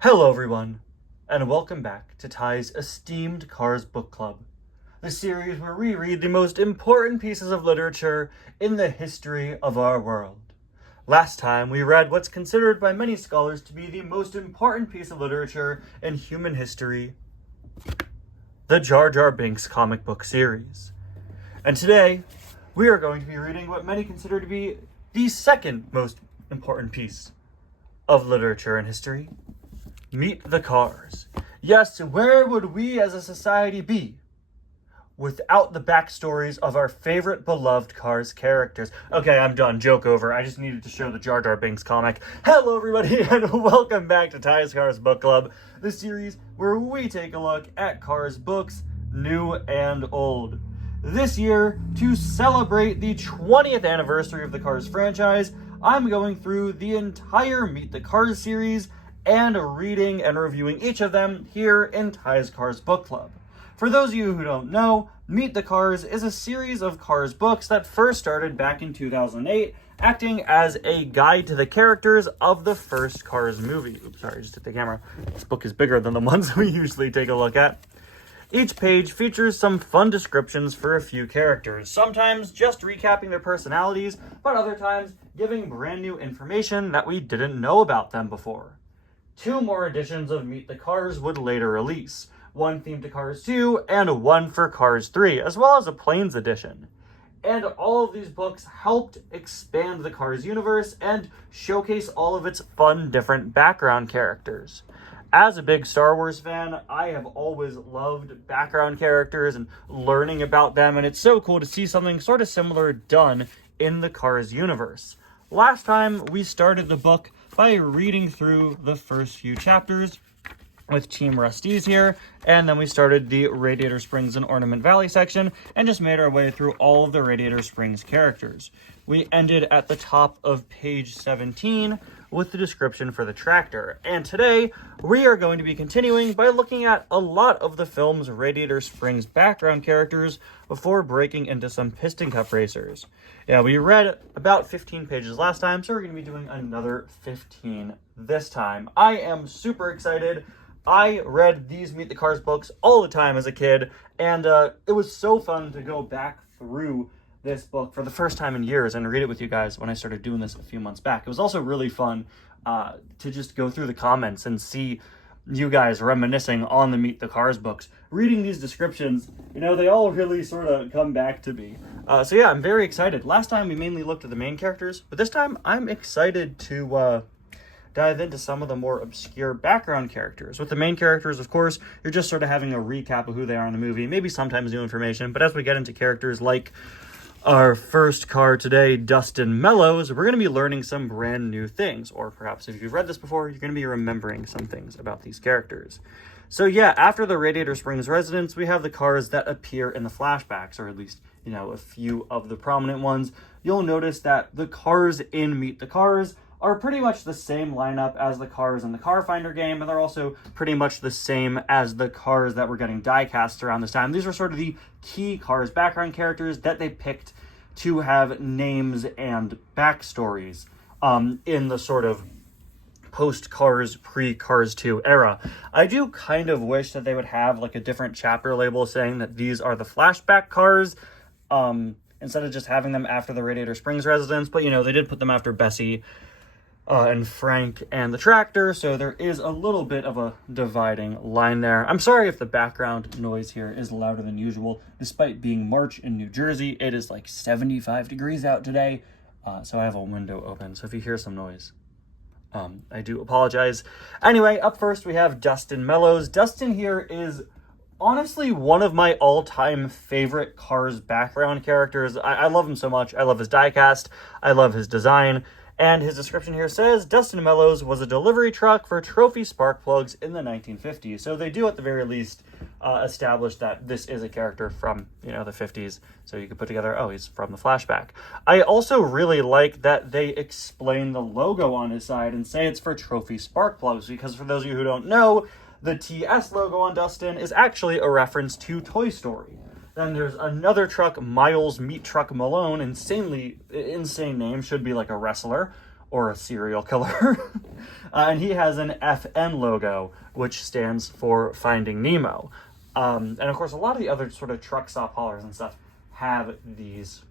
Hello everyone, and welcome back to Ty's esteemed Cars Book Club, the series where we read the most important pieces of literature in the history of our world. Last time we read what's considered by many scholars to be the most important piece of literature in human history, the Jar Jar Binks comic book series. And today, we are going to be reading what many consider to be the second most important piece of literature and history, Meet the Cars. Yes, where would we as a society be without the backstories of our favorite beloved Cars characters? Okay, I'm done. Joke over. I just needed to show the Jar Jar Binks comic. Hello, everybody, and welcome back to Ty's Cars Book Club, the series where we take a look at Cars books, new and old. This year, to celebrate the 20th anniversary of the Cars franchise, I'm going through the entire Meet the Cars series and reading and reviewing each of them here in Ty's Cars Book Club. For those of you who don't know, Meet the Cars is a series of Cars books that first started back in 2008, acting as a guide to the characters of the first Cars movie. Oops, sorry, I just hit the camera. This book is bigger than the ones we usually take a look at. Each page features some fun descriptions for a few characters, sometimes just recapping their personalities, but other times giving brand new information that we didn't know about them before. 2 more editions of Meet the Cars would later release, one themed to Cars 2 and one for Cars 3, as well as a Planes edition. And all of these books helped expand the Cars universe and showcase all of its fun, different background characters. As a big Star Wars fan, I have always loved background characters and learning about them, and it's so cool to see something sort of similar done in the Cars universe. Last time, we started the book by reading through the first few chapters with Team Rusty's here, and then we started the Radiator Springs and Ornament Valley section and just made our way through all of the Radiator Springs characters. We ended at the top of page 17 with the description for the tractor, and today we are going to be continuing by looking at a lot of the film's Radiator Springs background characters before breaking into some piston cup racers. Yeah, we read about 15 pages last time, so we're going to be doing another 15 this time. I am super excited. I read these Meet the Cars books all the time as a kid, and it was so fun to go back through this book for the first time in years and read it with you guys when I started doing this a few months back. It was also really fun to just go through the comments and see you guys reminiscing on the Meet the Cars books. Reading these descriptions, you know, they all really sort of come back to me. So yeah, I'm very excited. Last time we mainly looked at the main characters, but this time I'm excited to dive into some of the more obscure background characters. With the main characters, of course, you're just sort of having a recap of who they are in the movie, maybe sometimes new information, but as we get into characters like our first car today, Dustin Mellows, we're going to be learning some brand new things, or perhaps if you've read this before, you're going to be remembering some things about these characters. So yeah, after the Radiator Springs residents, we have the cars that appear in the flashbacks, or at least, you know, a few of the prominent ones. You'll notice that the cars in Meet the Cars are pretty much the same lineup as the cars in the Car Finder game, and they're also pretty much the same as the cars that were getting die-cast around this time. These were sort of the key Cars background characters that they picked to have names and backstories in the sort of post-Cars, pre-Cars 2 era. I do kind of wish that they would have like a different chapter label saying that these are the flashback cars, instead of just having them after the Radiator Springs residents, but you know, they did put them after Bessie and Frank and the tractor, so there is a little bit of a dividing line there. I'm sorry if the background noise here is louder than usual. Despite being March in New Jersey, it is like 75 degrees out today, so I have a window open, so if you hear some noise, I do apologize. Anyway, up first we have Dustin Mellows. Dustin here is honestly one of my all-time favorite Cars background characters. I love him so much. I love his diecast. I love his design. And his description here says, Dustin Mellows was a delivery truck for trophy spark plugs in the 1950s. So they do, at the very least, establish that this is a character from, you know, the 50s. So you could put together, oh, he's from the flashback. I also really like that they explain the logo on his side and say it's for trophy spark plugs. Because for those of you who don't know, the TS logo on Dustin is actually a reference to Toy Story. Then there's another truck, Miles Meat Truck Malone, insane name, should be like a wrestler. or a serial killer. And he has an FN logo, which stands for Finding Nemo. And of course, a lot of the other sort of truck stop haulers and stuff have these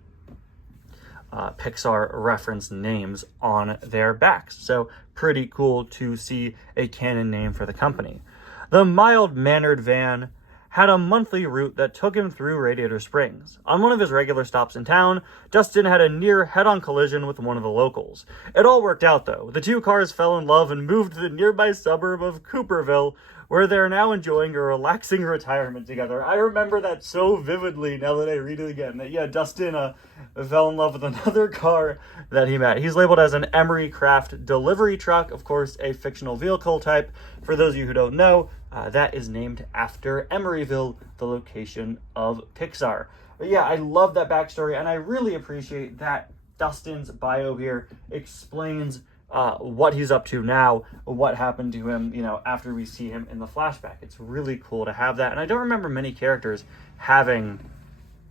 Pixar reference names on their backs. So pretty cool to see a canon name for the company. The mild-mannered van had a monthly route that took him through Radiator Springs. On one of his regular stops in town, Dustin had a near head-on collision with one of the locals. It all worked out, though. The two cars fell in love and moved to the nearby suburb of Cooperville, where they're now enjoying a relaxing retirement together. I remember that so vividly now that I read it again. That, yeah, Dustin fell in love with another car that he met. He's labeled as an Emery Craft delivery truck, of course, a fictional vehicle type. For those of you who don't know, that is named after Emeryville, the location of Pixar. But yeah, I love that backstory, and I really appreciate that Dustin's bio here explains what he's up to now, what happened to him, after we see him in the flashback. It's really cool to have that. And I don't remember many characters having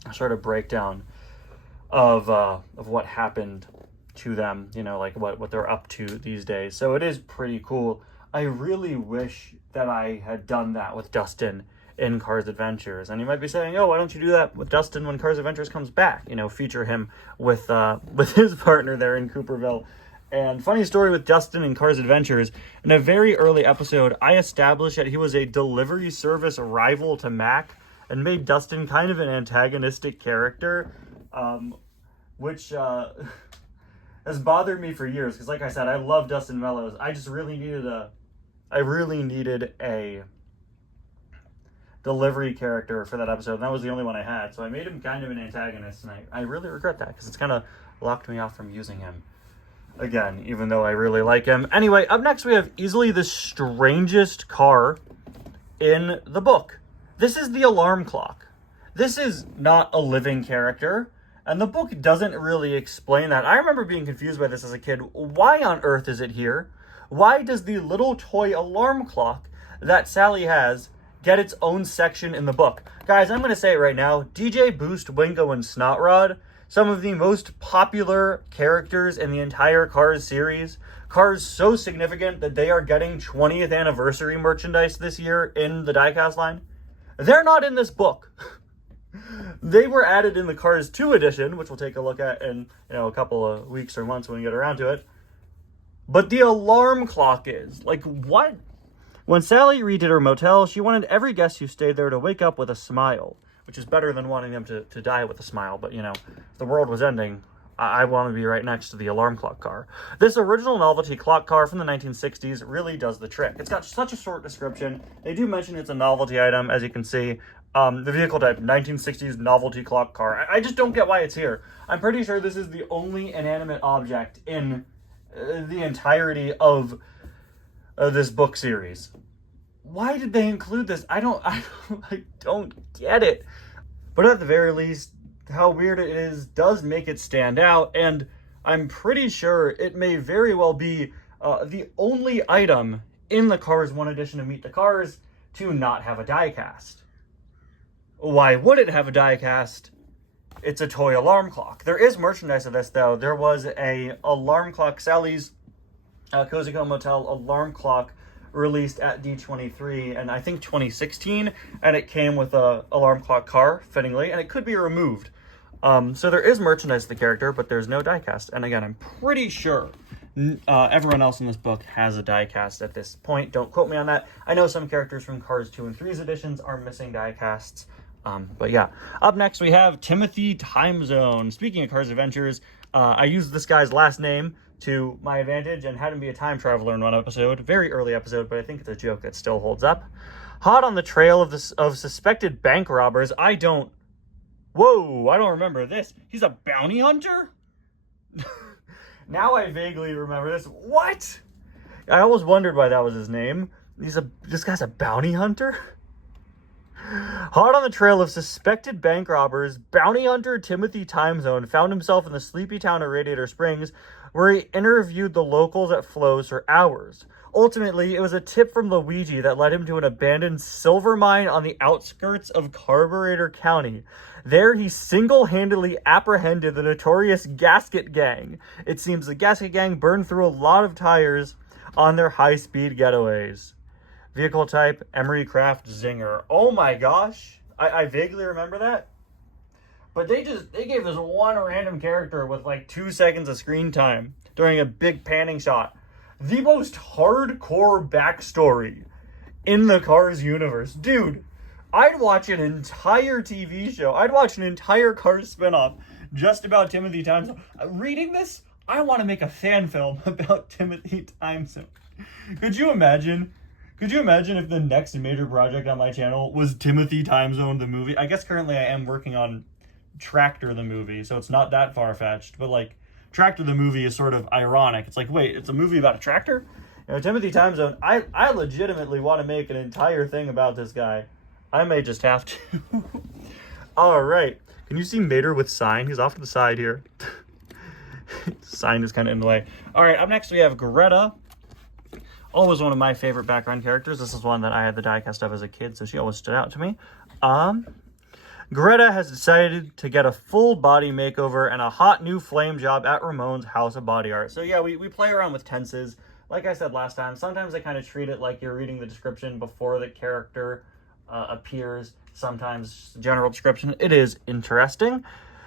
a sort of breakdown of what happened to them, like what they're up to these days. So it is pretty cool. I really wish that I had done that with Dustin in Cars Adventures. And you might be saying, oh, why don't you do that with Dustin when Cars Adventures comes back? Feature him with his partner there in Cooperville. And funny story with Dustin in Cars Adventures, in a very early episode, I established that he was a delivery service rival to Mac and made Dustin kind of an antagonistic character, which has bothered me for years. Because like I said, I love Dustin Mellows. I just really needed a delivery character for that episode, and that was the only one I had. So I made him kind of an antagonist, and I really regret that because it's kind of locked me off from using him again, even though I really like him. Anyway, up next we have easily the strangest car in the book. This is the alarm clock. This is not a living character, and the book doesn't really explain that. I remember being confused by this as a kid. Why on earth is it here? Why does the little toy alarm clock that Sally has get its own section in the book? Guys, I'm going to say it right now. DJ Boost, Wingo, and Snotrod, some of the most popular characters in the entire Cars series. Cars so significant that they are getting 20th anniversary merchandise this year in the diecast line. They're not in this book. They were added in the Cars 2 edition, which we'll take a look at in a couple of weeks or months when we get around to it. But the alarm clock is. Like, what? When Sally redid her motel, she wanted every guest who stayed there to wake up with a smile, which is better than wanting them to die with a smile. But, if the world was ending, I want to be right next to the alarm clock car. This original novelty clock car from the 1960s really does the trick. It's got such a short description. They do mention it's a novelty item, as you can see. The vehicle type, 1960s novelty clock car. I just don't get why it's here. I'm pretty sure this is the only inanimate object in the entirety of this book series. Why did they include this? I don't get it. But at the very least, how weird it is does make it stand out, and I'm pretty sure it may very well be the only item in the Cars 1 edition of Meet the Cars to not have a diecast. Why would it have a diecast? It's a toy alarm clock. There is merchandise of this, though. There was a alarm clock, Sally's Cozy Cone Motel alarm clock, released at D23 and I think 2016, and it came with a alarm clock car, fittingly, and it could be removed. So there is merchandise of the character, but there's no diecast. And again, I'm pretty sure everyone else in this book has a diecast at this point. Don't quote me on that. I know some characters from Cars 2 and 3's editions are missing diecasts. But yeah. Up next, we have Timothy Timezone. Speaking of Cars Adventures, I used this guy's last name to my advantage and had him be a time traveler in one episode. Very early episode, but I think it's a joke that still holds up. Hot on the trail of suspected bank robbers. I don't remember this. He's a bounty hunter? Now I vaguely remember this. What? I always wondered why that was his name. This guy's a bounty hunter? Hot on the trail of suspected bank robbers, bounty hunter Timothy Timezone found himself in the sleepy town of Radiator Springs, where he interviewed the locals at Flo's for hours. Ultimately, it was a tip from Luigi that led him to an abandoned silver mine on the outskirts of Carburetor County. There, he single-handedly apprehended the notorious Gasket Gang. It seems the Gasket Gang burned through a lot of tires on their high-speed getaways. Vehicle type, Emery Craft Zinger. Oh my gosh. I vaguely remember that. But they gave this one random character with like 2 seconds of screen time during a big panning shot the most hardcore backstory in the Cars universe. Dude, I'd watch an entire TV show. I'd watch an entire Cars spinoff just about Timothy Timezone. Reading this, I want to make a fan film about Timothy Timezone. Could you imagine if the next major project on my channel was Timothy Timezone the movie? I guess currently I am working on Tractor the movie, so it's not that far-fetched, but like Tractor the movie is sort of ironic. It's like, wait, it's a movie about a tractor? You know, Timothy Timezone, I legitimately want to make an entire thing about this guy. I may just have to. All right. Can you see Mater with Sign? He's off to the side here. Sign is kind of in the way. All right, up next we have Greta. Always one of my favorite background characters. This is one that I had the diecast of as a kid, so she always stood out to me. Greta has decided to get a full body makeover and a hot new flame job at Ramon's House of Body Art. So yeah, we play around with tenses. Like I said last time, sometimes I kind of treat it like you're reading the description before the character appears. Sometimes general description. It is interesting.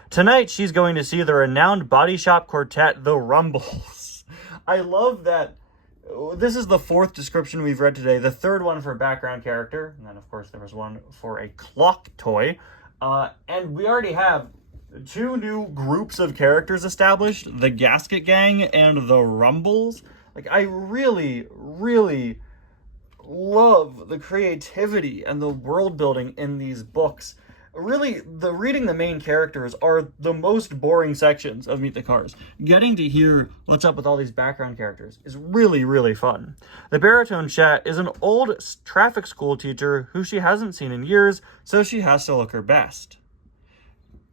Tonight, she's going to see the renowned body shop quartet, the Rumbles. I love that. This is the 4th description we've read today. The 3rd one for a background character. And then, of course, there was one for a clock toy. And we already have 2 new groups of characters established. The Gasket Gang and the Rumbles. Like, I really, really love the creativity and the world building in these books. Really, reading the main characters are the most boring sections of Meet the Cars. Getting to hear what's up with all these background characters is really, really fun. The baritone chat is an old traffic school teacher who she hasn't seen in years, so she has to look her best.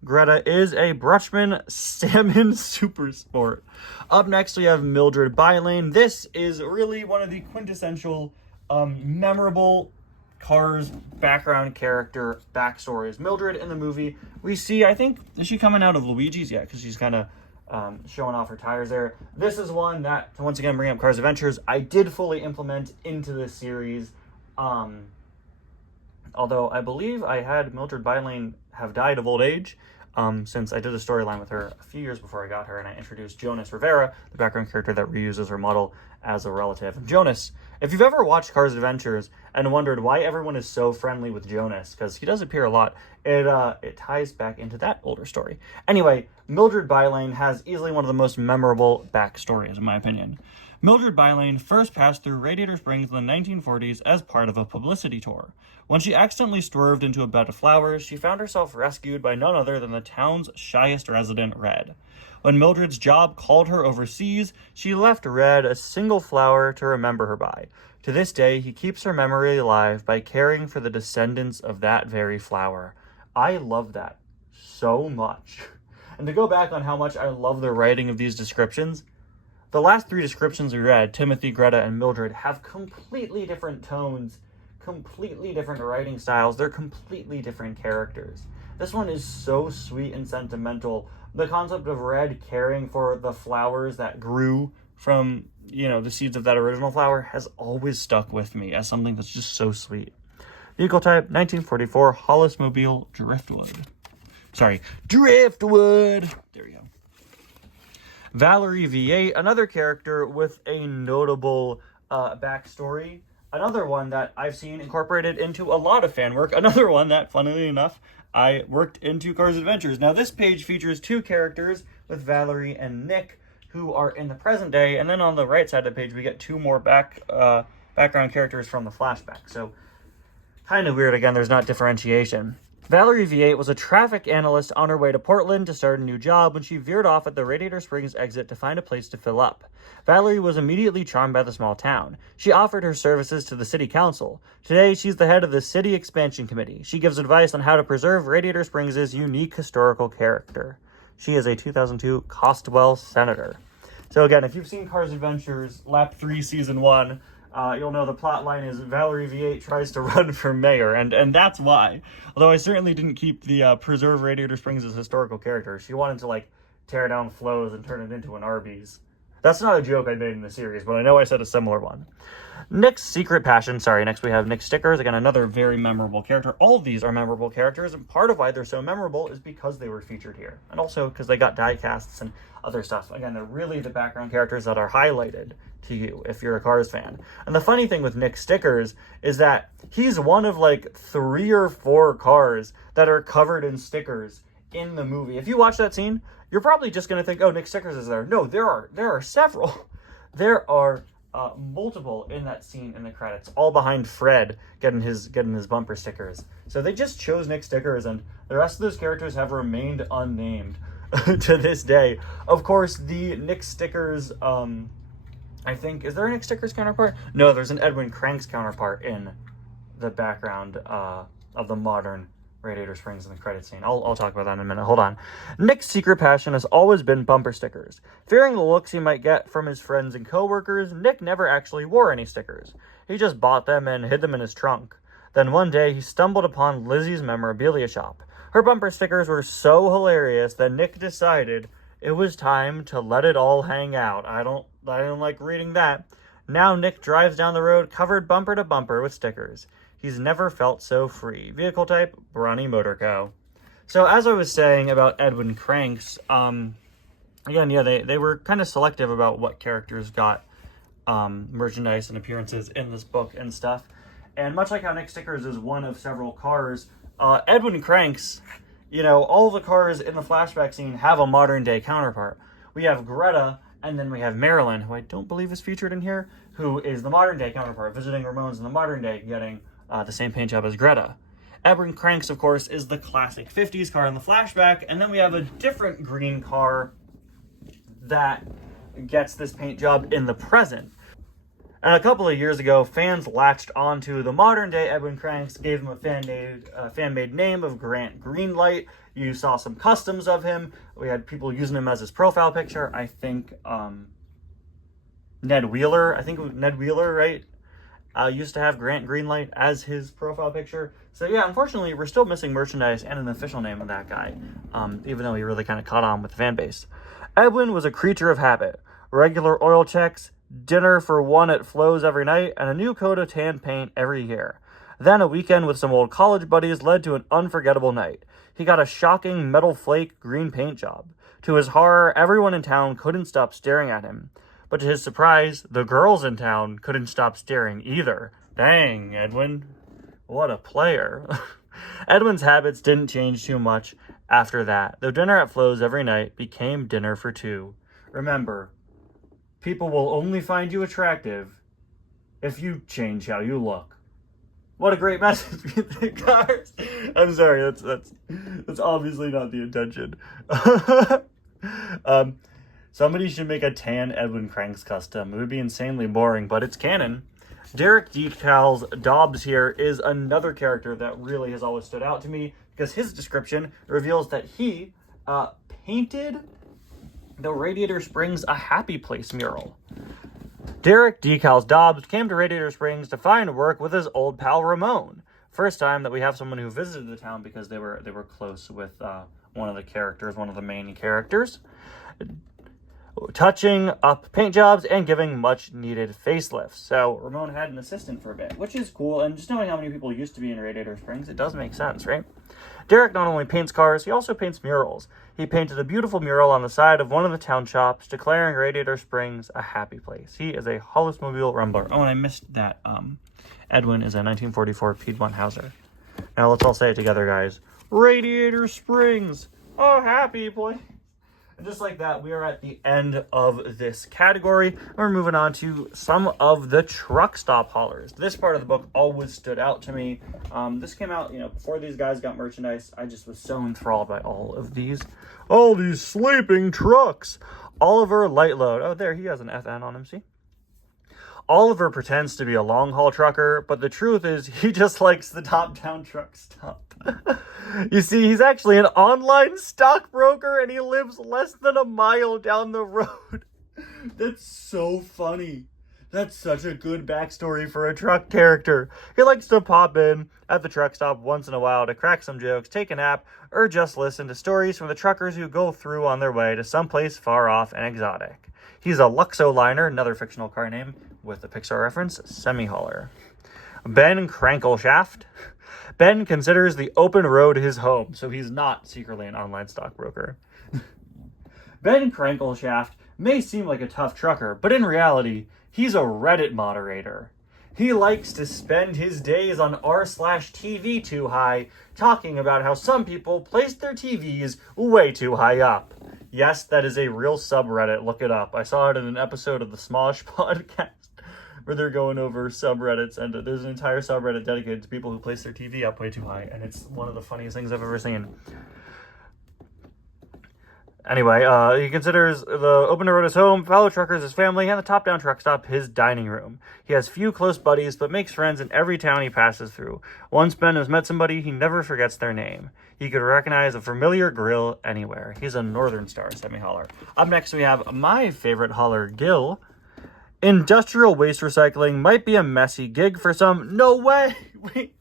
Greta is a Brutchman Salmon Super Sport. Up next, we have Mildred Bylane. This is really one of the quintessential, memorable Cars background character backstories. Mildred in the movie, we see, I think, is she coming out of Luigi's yet? Because she's kind of showing off her tires there. This is one that, to once again bring up Cars Adventures, I did fully implement into this series. Although I believe I had Mildred Bylane have died of old age, since I did a storyline with her a few years before I got her, and I introduced Jonas Rivera, the background character that reuses her model as a relative. And Jonas, if you've ever watched Cars Adventures and wondered why everyone is so friendly with Jonas, because he does appear a lot, it ties back into that older story. Anyway, Mildred Bylane has easily one of the most memorable backstories, in my opinion. Mildred Bylane first passed through Radiator Springs in the 1940s as part of a publicity tour. When she accidentally swerved into a bed of flowers, she found herself rescued by none other than the town's shyest resident, Red. When Mildred's job called her overseas, she left Red a single flower to remember her by. To this day, he keeps her memory alive by caring for the descendants of that very flower. I love that so much. And to go back on how much I love the writing of these descriptions, the last 3 descriptions we read, Timothy, Greta, and Mildred, have completely different tones, completely different writing styles. They're completely different characters. This one is so sweet and sentimental. The concept of Red caring for the flowers that grew from, the seeds of that original flower has always stuck with me as something that's just so sweet. Vehicle type, 1944 Hollismobile Driftwood. Driftwood! There we go. Valerie V8, another character with a notable backstory. Another one that I've seen incorporated into a lot of fan work. Another one that, funnily enough, I worked into Cars Adventures. Now, this page features 2 characters with Valerie and Nick who are in the present day. And then on the right side of the page, we get 2 more background characters from the flashback. So, kind of weird. Again, there's not differentiation. Valerie V8 was a traffic analyst on her way to Portland to start a new job when she veered off at the Radiator Springs exit to find a place to fill up. Valerie was immediately charmed by the small town. She offered her services to the city council. Today, she's the head of the City Expansion Committee. She gives advice on how to preserve Radiator Springs' unique historical character. She is a 2002 Costwell Senator. So again, if you've seen Cars Adventures, Lap 3, Season 1, you'll know the plot line is Valerie V8 tries to run for mayor, and that's why. Although I certainly didn't keep the preserve Radiator Springs as historical character. She wanted to, like, tear down Flo's and turn it into an Arby's. That's not a joke I made in the series, but I know I said a similar one. Nick's secret passion. Sorry, next we have Nick Stickers. Again, another very memorable character. All of these are memorable characters, and part of why they're so memorable is because they were featured here. And also because they got die casts and other stuff. Again, they're really the background characters that are highlighted to you if you're a Cars fan. And the funny thing with Nick Stickers is that he's one of like 3 or 4 cars that are covered in stickers in the movie. If you watch that scene, you're probably just going to think, oh, Nick Stickers is there. No, there are several. There are multiple in that scene in the credits, all behind Fred getting his bumper stickers. So they just chose Nick Stickers, and the rest of those characters have remained unnamed to this day. Of course, the Nick Stickers, I think, is there a Nick Stickers counterpart? No, there's an Edwin Cranks counterpart in the background of the modern Radiator Springs in the credit scene. I'll talk about that in a minute. Hold on. Nick's secret passion has always been bumper stickers. Fearing the looks he might get from his friends and coworkers, Nick never actually wore any stickers. He just bought them and hid them in his trunk. Then one day he stumbled upon Lizzie's memorabilia shop. Her bumper stickers were so hilarious that Nick decided it was time to let it all hang out. I don't like reading that. Now Nick drives down the road covered bumper to bumper with stickers. He's never felt so free. Vehicle type, Brawny Motor Co. So as I was saying about Edwin Cranks, again, yeah, they were kind of selective about what characters got merchandise and appearances in this book and stuff. And much like how Nick Stickers is one of several cars, Edwin Cranks, you know, all the cars in the flashback scene have a modern day counterpart. We have Greta, and then we have Marilyn, who I don't believe is featured in here, who is the modern day counterpart, visiting Ramones in the modern day, getting the same paint job as Greta. Edwin Cranks, of course, is the classic 50s car in the flashback, and then we have a different green car that gets this paint job in the present. And a couple of years ago, fans latched onto the modern-day Edwin Cranks, gave him a fan-made name of Grant Greenlight. You saw some customs of him. We had people using him as his profile picture. I think Ned Wheeler, right? Used to have Grant Greenlight as his profile picture. So yeah, unfortunately, we're still missing merchandise and an official name of that guy, even though he really kind of caught on with the fan base. Edwin was a creature of habit. Regular oil checks, dinner for one at Flo's every night, and a new coat of tan paint every year. Then a weekend with some old college buddies led to an unforgettable night. He got a shocking metal flake green paint job. To his horror, everyone in town couldn't stop staring at him. But to his surprise, the girls in town couldn't stop staring either. Dang, Edwin. What a player. Edwin's habits didn't change too much after that, though dinner at Flo's every night became dinner for two. Remember, people will only find you attractive if you change how you look. What a great message, guys. I'm sorry, that's obviously not the intention. Somebody should make a tan Edwin Cranks custom. It would be insanely boring, but it's canon. Derek Decal's Dobbs here is another character that really has always stood out to me because his description reveals that he painted the Radiator Springs A Happy Place mural. Derek Decal's Dobbs came to Radiator Springs to find work with his old pal Ramon. First time that we have someone who visited the town because they were close with one of the main characters. Touching up paint jobs and giving much needed facelifts. So Ramon had an assistant for a bit, which is cool. And just knowing how many people used to be in Radiator Springs, it does make sense, right? Derek not only paints cars, he also paints murals. He painted a beautiful mural on the side of one of the town shops, declaring Radiator Springs a happy place. He is a Hollismobile Rambler. Oh, and I missed that. Edwin is a 1944 Piedmont Hauser. Now let's all say it together, guys. Radiator Springs, a happy place. And just like that, we are at the end of this category. We're moving on to some of the truck stop haulers. This part of the book always stood out to me. This came out, before these guys got merchandise. I just was so enthralled by all these sleeping trucks. Oliver Lightload. Oh, there, he has an FN on him, see? Oliver pretends to be a long-haul trucker, but the truth is he just likes the top-down truck stop. You see, he's actually an online stockbroker, and he lives less than a mile down the road. That's so funny. That's such a good backstory for a truck character. He likes to pop in at the truck stop once in a while to crack some jokes, take a nap, or just listen to stories from the truckers who go through on their way to someplace far off and exotic. He's a Luxoliner, another fictional car name with a Pixar reference, semi-hauler. Ben Crankleshaft. Ben considers the open road his home, so he's not secretly an online stockbroker. Ben Crankleshaft may seem like a tough trucker, but in reality, he's a Reddit moderator. He likes to spend his days on r/TV too high, talking about how some people place their TVs way too high up. Yes, that is a real subreddit. Look it up. I saw it in an episode of the Smosh podcast where they're going over subreddits, and there's an entire subreddit dedicated to people who place their TV up way too high, and it's one of the funniest things I've ever seen. Anyway, he considers the open road his home, fellow truckers his family, and the top-down truck stop his dining room. He has few close buddies, but makes friends in every town he passes through. Once Ben has met somebody, he never forgets their name. He could recognize a familiar grill anywhere. He's a Northern Star semi-hauler. Up next, we have my favorite hauler, Gil. Industrial waste recycling might be a messy gig for some. No way! Wait.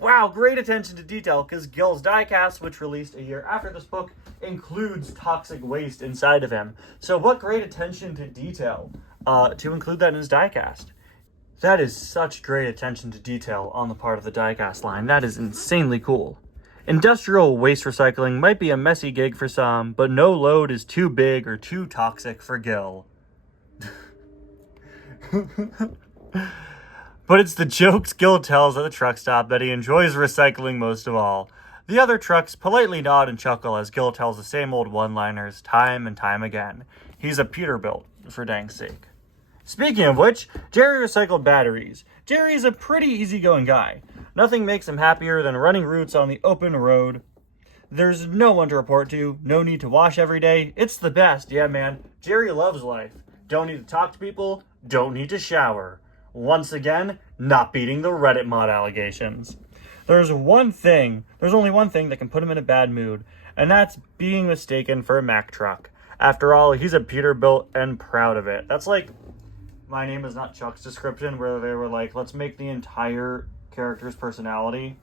Wow, great attention to detail, because Gil's diecast, which released a year after this book, includes toxic waste inside of him. So what great attention to detail to include that in his diecast. That is such great attention to detail on the part of the diecast line. That is insanely cool. Industrial waste recycling might be a messy gig for some, but no load is too big or too toxic for Gil. But it's the jokes Gil tells at the truck stop that he enjoys recycling most of all. The other trucks politely nod and chuckle as Gil tells the same old one-liners time and time again. He's a Peterbilt, for dang's sake. Speaking of which, Jerry recycled batteries. Jerry's a pretty easygoing guy. Nothing makes him happier than running routes on the open road. There's no one to report to, no need to wash every day. It's the best, yeah man. Jerry loves life. Don't need to talk to people, don't need to shower. Once again, not beating the Reddit mod allegations. There's only one thing that can put him in a bad mood, and that's being mistaken for a Mack truck. After all, he's a Peterbilt and proud of it. That's like My Name Is Not Chuck's description, where they were like, let's make the entire character's personality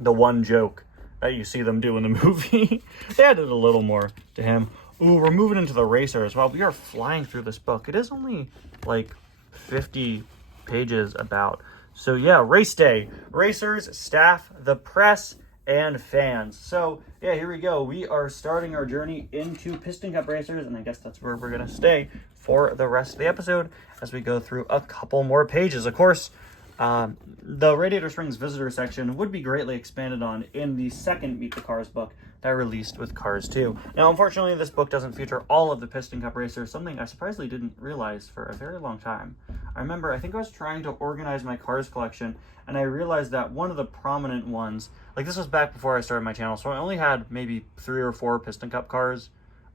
the one joke that you see them do in the movie. They added a little more to him. Ooh, we're moving into the racer as well. We are flying through this book. It is only like 50 pages about. So yeah, race day. Racers, staff, the press, and fans. So yeah, here we go. We are starting our journey into Piston Cup Racers, and I guess that's where we're going to stay for the rest of the episode as we go through a couple more pages. Of course, the Radiator Springs visitor section would be greatly expanded on in the second Meet the Cars book that released with Cars 2. Now, unfortunately, this book doesn't feature all of the Piston Cup racers, something I surprisingly didn't realize for a very long time. I remember, I think I was trying to organize my Cars collection, and I realized that one of the prominent ones, like this was back before I started my channel, so I only had maybe 3 or 4 Piston Cup cars.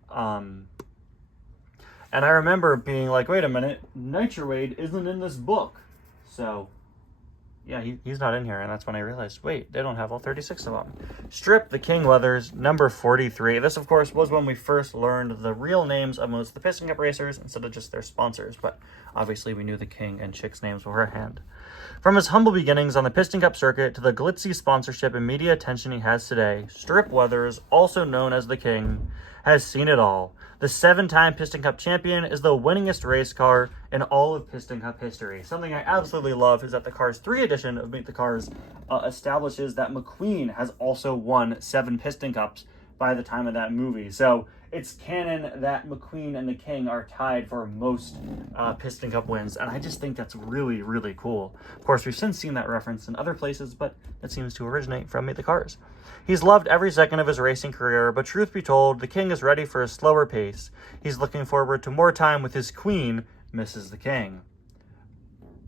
And I remember being like, wait a minute, Nitrowade isn't in this book. So yeah, he's not in here, and that's when I realized, wait, they don't have all 36 of them. Strip the King Leathers, number 43. This, of course, was when we first learned the real names of most of the Piston Cup racers instead of just their sponsors, but obviously we knew the King and Chick's names beforehand. From his humble beginnings on the Piston Cup circuit to the glitzy sponsorship and media attention he has today, Strip Weathers, also known as the King, has seen it all. The 7-time Piston Cup champion is the winningest race car in all of Piston Cup history. Something I absolutely love is that the Cars 3 edition of Meet the Cars establishes that McQueen has also won 7 Piston Cups by the time of that movie. So it's canon that McQueen and the King are tied for most Piston Cup wins, and I just think that's really, really cool. Of course, we've since seen that reference in other places, but it seems to originate from Meet the Cars. He's loved every second of his racing career, but truth be told, the King is ready for a slower pace. He's looking forward to more time with his queen, Mrs. the King.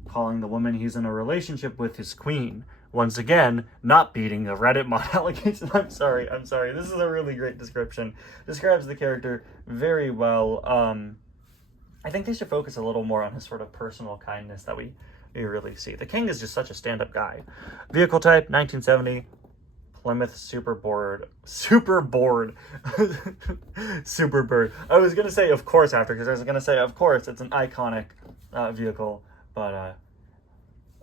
Calling the woman he's in a relationship with his queen. Once again, not beating the Reddit mod allegation. I'm sorry. This is a really great description. Describes the character very well. I think they should focus a little more on his sort of personal kindness that we really see. The King is just such a stand-up guy. Vehicle type, 1970. Plymouth Superbird. Superbird. I was going to say of course after, because I was going to say of course it's an iconic vehicle, but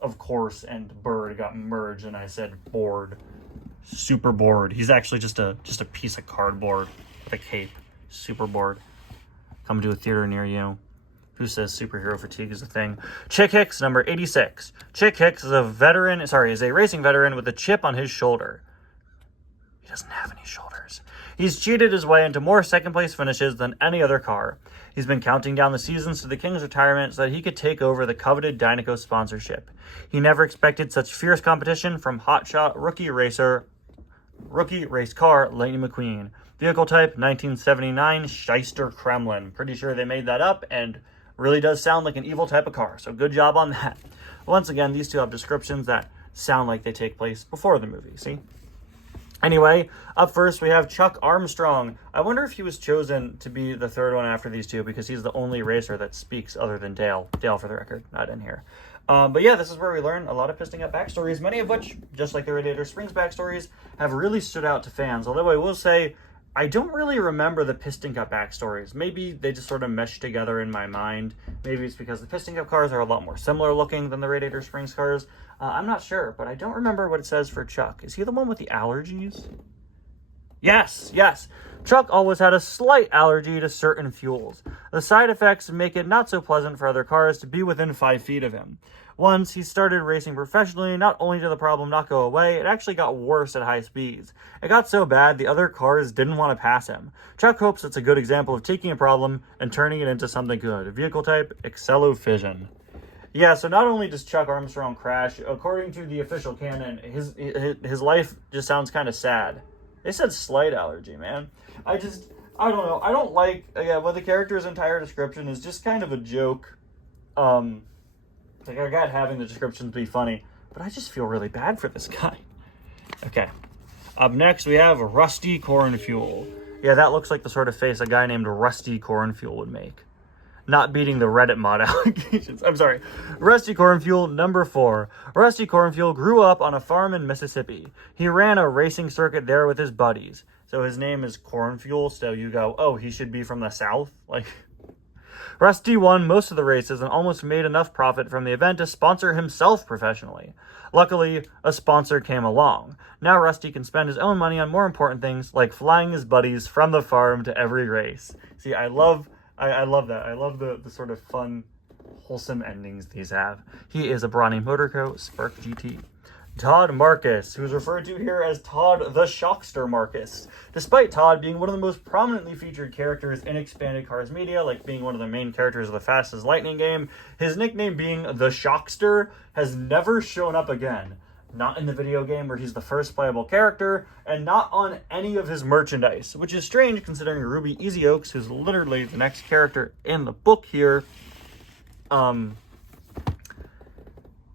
of course, and bird got merged, and I said bored. Super bored. He's actually just a piece of cardboard with a cape. Super bored. Come to a theater near you. Who says superhero fatigue is a thing? Chick Hicks, number 86. Chick Hicks is is a racing veteran with a chip on his shoulder. He doesn't have any shoulders. He's cheated his way into more second-place finishes than any other car. He's been counting down the seasons to the King's retirement so that he could take over the coveted Dynaco sponsorship. He never expected such fierce competition from hotshot rookie race car Lightning McQueen. Vehicle type 1979 Shyster Kremlin. Pretty sure they made that up, and really does sound like an evil type of car, so good job on that. Once again, these two have descriptions that sound like they take place before the movie, see? Anyway, up first we have Chuck Armstrong. I wonder if he was chosen to be the third one after these two because he's the only racer that speaks other than Dale. Dale, for the record, not in here. But yeah, this is where we learn a lot of Piston Cup backstories, many of which, just like the Radiator Springs backstories, have really stood out to fans. Although I will say, I don't really remember the Piston Cup backstories. Maybe they just sort of mesh together in my mind. Maybe it's because the Piston Cup cars are a lot more similar looking than the Radiator Springs cars. I'm not sure, but I don't remember what it says for Chuck. Is he the one with the allergies? Yes. Chuck always had a slight allergy to certain fuels. The side effects make it not so pleasant for other cars to be within 5 feet of him. Once he started racing professionally, not only did the problem not go away, it actually got worse at high speeds. It got so bad the other cars didn't want to pass him. Chuck hopes it's a good example of taking a problem and turning it into something good. Vehicle type, Excello-Fission. Yeah, so not only does Chuck Armstrong crash, according to the official canon, his life just sounds kind of sad. They said slight allergy, man. I don't know. I don't like, when the character's entire description is just kind of a joke. Like, I got having the descriptions be funny, but I just feel really bad for this guy. Okay. Up next, we have Rusty Cornfuel. Yeah, that looks like the sort of face a guy named Rusty Cornfuel would make. Not beating the Reddit mod allegations. I'm sorry. Rusty Cornfuel, number 4. Rusty Cornfuel grew up on a farm in Mississippi. He ran a racing circuit there with his buddies. So his name is Cornfuel, so you go, oh, he should be from the South? Like, Rusty won most of the races and almost made enough profit from the event to sponsor himself professionally. Luckily, a sponsor came along. Now Rusty can spend his own money on more important things, like flying his buddies from the farm to every race. See, I love that. I love the sort of fun, wholesome endings these have. He is a brawny motorco Spark GT. Todd Marcus, who's referred to here as Todd the Shockster Marcus. Despite Todd being one of the most prominently featured characters in Expanded Cars media, like being one of the main characters of the Fastest Lightning game, his nickname being the Shockster has never shown up again. Not in the video game where he's the first playable character, and not on any of his merchandise, which is strange considering Ruby Easy Oaks, who's literally the next character in the book here,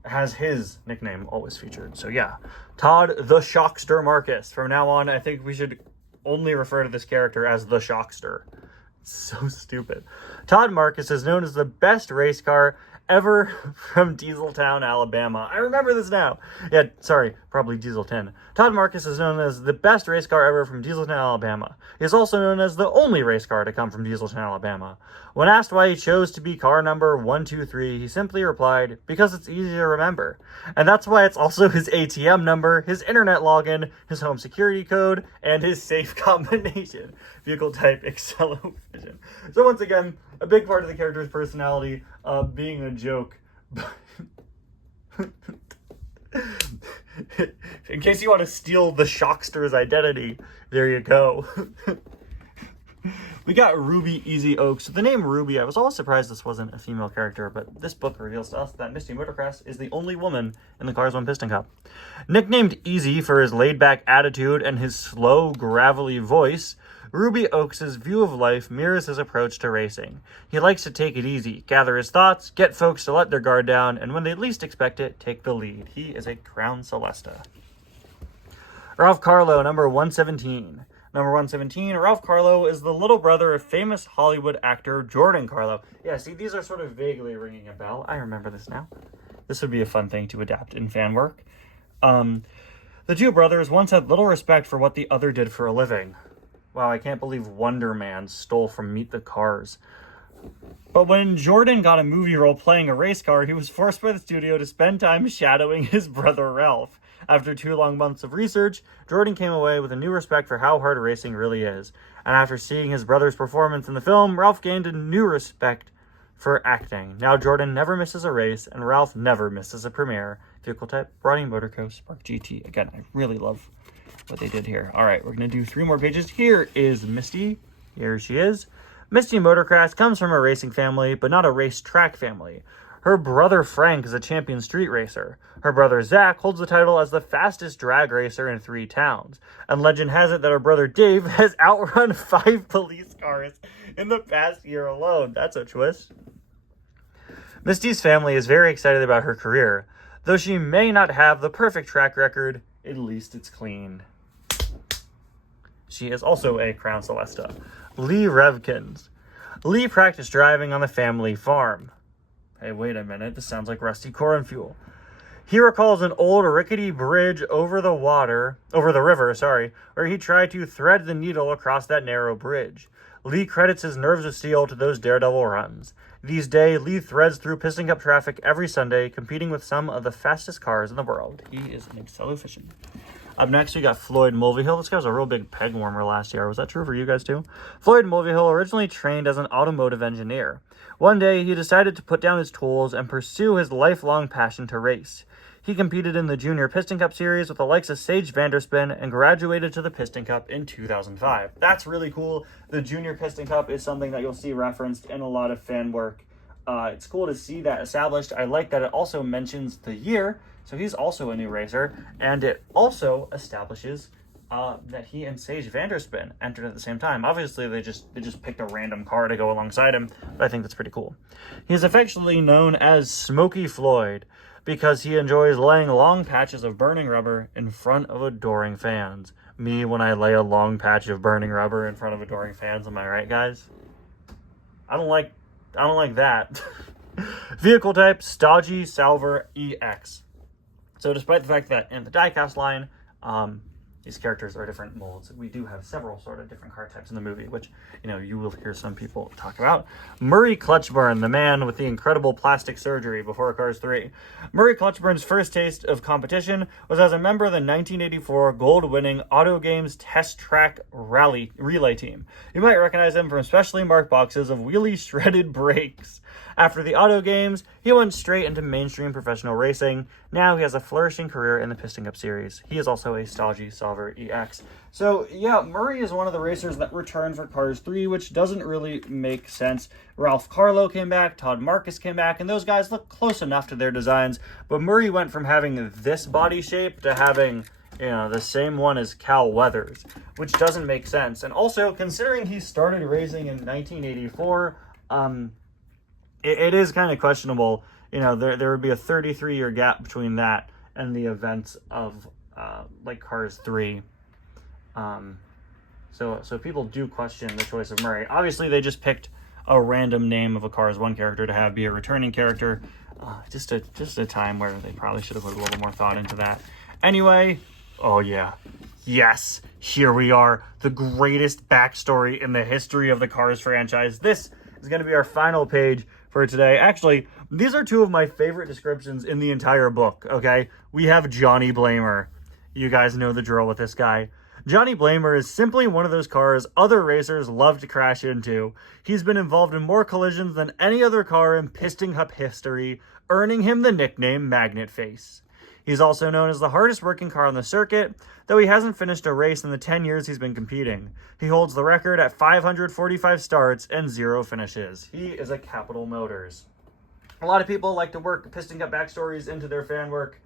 has his nickname always featured. So yeah, Todd the Shockster Marcus. From now on, I think we should only refer to this character as the Shockster. It's so stupid. Todd Marcus is known as the best race car ever from Dieseltown, Alabama. I remember this now. Yeah, sorry, probably Dieselton. Todd Marcus is known as the best race car ever from Dieseltown, Alabama. He is also known as the only race car to come from Dieseltown, Alabama. When asked why he chose to be car number 123, he simply replied, because it's easy to remember. And that's why it's also his ATM number, his internet login, his home security code, and his safe combination. Vehicle type, Excello-Fission. So once again, a big part of the character's personality being a joke. In case you want to steal the Shockster's identity, there you go. We got Ruby Easy Oaks. So the name Ruby, I was always surprised this wasn't a female character, but this book reveals to us that Misty Motorcross is the only woman in the Cars 1 Piston Cup. Nicknamed Easy for his laid-back attitude and his slow, gravelly voice, Ruby Oaks' view of life mirrors his approach to racing. He likes to take it easy, gather his thoughts, get folks to let their guard down, and when they least expect it, take the lead. He is a Crown Celesta. Ralph Carlo, number 117. Number 117, Ralph Carlo is the little brother of famous Hollywood actor Jordan Carlo. Yeah, see, these are sort of vaguely ringing a bell. I remember this now. This would be a fun thing to adapt in fan work. The two brothers once had little respect for what the other did for a living. Wow, I can't believe Wonder Man stole from Meet the Cars. But when Jordan got a movie role playing a race car, he was forced by the studio to spend time shadowing his brother Ralph. After 2 long months of research, Jordan came away with a new respect for how hard racing really is. And after seeing his brother's performance in the film, Ralph gained a new respect for acting. Now Jordan never misses a race, and Ralph never misses a premiere. Vehicle type, Brawny Motorco Spark GT. Again, I really love what they did here. All right, we're going to do 3 more pages. Here is Misty. Here she is. Misty Motorcraft comes from a racing family, but not a racetrack family. Her brother Frank is a champion street racer. Her brother Zach holds the title as the fastest drag racer in 3 towns. And legend has it that her brother Dave has outrun 5 police cars in the past year alone. That's a twist. Misty's family is very excited about her career. Though she may not have the perfect track record, at least it's clean. She is also a Crown Celesta. Lee Revkins. Lee practiced driving on the family farm. Hey, wait a minute. This sounds like rusty corn fuel. He recalls an old rickety bridge over the river, where he tried to thread the needle across that narrow bridge. Lee credits his nerves of steel to those daredevil runs. These days, Lee threads through Piston Cup traffic every Sunday, competing with some of the fastest cars in the world. He is an accelofician. Up next, we got Floyd Mulvihill. This guy was a real big peg warmer last year. Was that true for you guys too? Floyd Mulvihill originally trained as an automotive engineer. One day, he decided to put down his tools and pursue his lifelong passion to race. He competed in the Junior Piston Cup Series with the likes of Sage Vanderspin and graduated to the Piston Cup in 2005. That's really cool. The Junior Piston Cup is something that you'll see referenced in a lot of fan work. It's cool to see that established. I like that it also mentions the year, so he's also a new racer, and it also establishes that he and Sage Vanderspin entered at the same time. Obviously, they just picked a random car to go alongside him, but I think that's pretty cool. He's affectionately known as Smokey Floyd because he enjoys laying long patches of burning rubber in front of adoring fans. Me when I lay a long patch of burning rubber in front of adoring fans, am I right, guys? I don't like that. Vehicle type, Stodgy Salver EX. So despite the fact that in the diecast line, these characters are different molds, we do have several sort of different car types in the movie, which, you will hear some people talk about. Murray Clutchburn, the man with the incredible plastic surgery before Cars 3. Murray Clutchburn's first taste of competition was as a member of the 1984 gold-winning Auto Games Test Track Relay Team. You might recognize him from specially marked boxes of wheelie shredded brakes. After the Auto Games, he went straight into mainstream professional racing. Now he has a flourishing career in the Piston Cup Series. He is also a Stodgy Salver EX. So, yeah, Murray is one of the racers that returned for Cars 3, which doesn't really make sense. Ralph Carlo came back, Todd Marcus came back, and those guys look close enough to their designs. But Murray went from having this body shape to having, the same one as Cal Weathers, which doesn't make sense. And also, considering he started racing in 1984, it is kind of questionable. There would be a 33-year gap between that and the events of Cars 3. So people do question the choice of Murray. Obviously, they just picked a random name of a Cars 1 character to be a returning character. Just a time where they probably should have put a little more thought into that. Anyway, oh yeah. Yes, here we are. The greatest backstory in the history of the Cars franchise. This is going to be our final page for today. Actually, these are 2 of my favorite descriptions in the entire book, okay? We have Johnny Blamer. You guys know the drill with this guy. Johnny Blamer is simply one of those cars other racers love to crash into. He's been involved in more collisions than any other car in Piston Cup history, earning him the nickname Magnet Face. He's also known as the hardest working car on the circuit, though he hasn't finished a race in the 10 years he's been competing. He holds the record at 545 starts and 0 finishes. He is a Capital Motors. A lot of people like to work Piston Cup backstories into their fan work.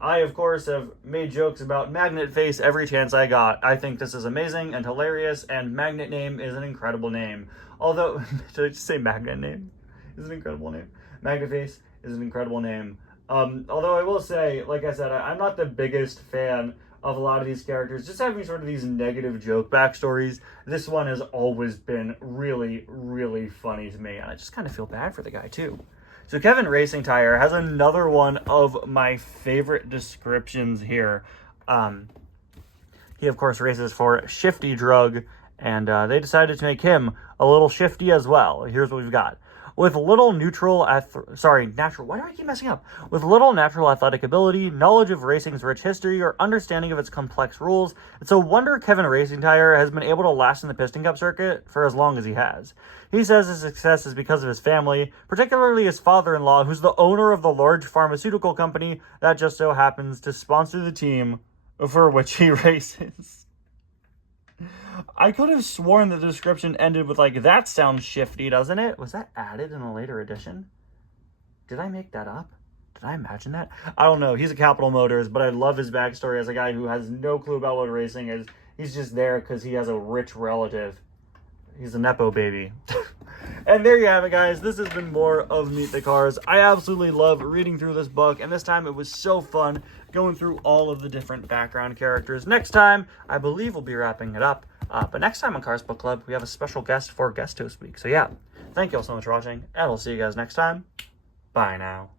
I, of course, have made jokes about Magnet Face every chance I got. I think this is amazing and hilarious, and Magnet Name is an incredible name. Although, did I just say Magnet Name? Is an incredible name. Magnet Face is an incredible name. Although I will say, like I said, I'm not the biggest fan of a lot of these characters. Just having sort of these negative joke backstories, this one has always been really, really funny to me, and I just kind of feel bad for the guy, too. So Kevin Racing Tire has another one of my favorite descriptions here. He, of course, races for Shifty Drug And they decided to make him a little shifty as well. Here's what we've got. With little natural why do I keep messing up? With little natural athletic ability, knowledge of racing's rich history, or understanding of its complex rules, it's a wonder Kevin Racing Tire has been able to last in the Piston Cup circuit for as long as he has. He says his success is because of his family, particularly his father-in-law, who's the owner of the large pharmaceutical company that just so happens to sponsor the team for which he races. I could have sworn the description ended with, like, that sounds shifty, doesn't it? Was that added in a later edition? Did I make that up? Did I imagine that? I don't know. He's a Capital Motors, but I love his backstory as a guy who has no clue about what racing is. He's just there because he has a rich relative. He's a Nepo baby. And there you have it, guys. This has been more of Meet the Cars. I absolutely love reading through this book, and this time it was so fun going through all of the different background characters. Next time, I believe we'll be wrapping it up. But next time on Cars Book Club, we have a special guest for Guest Host Week. So yeah, thank you all so much for watching, and we'll see you guys next time. Bye now.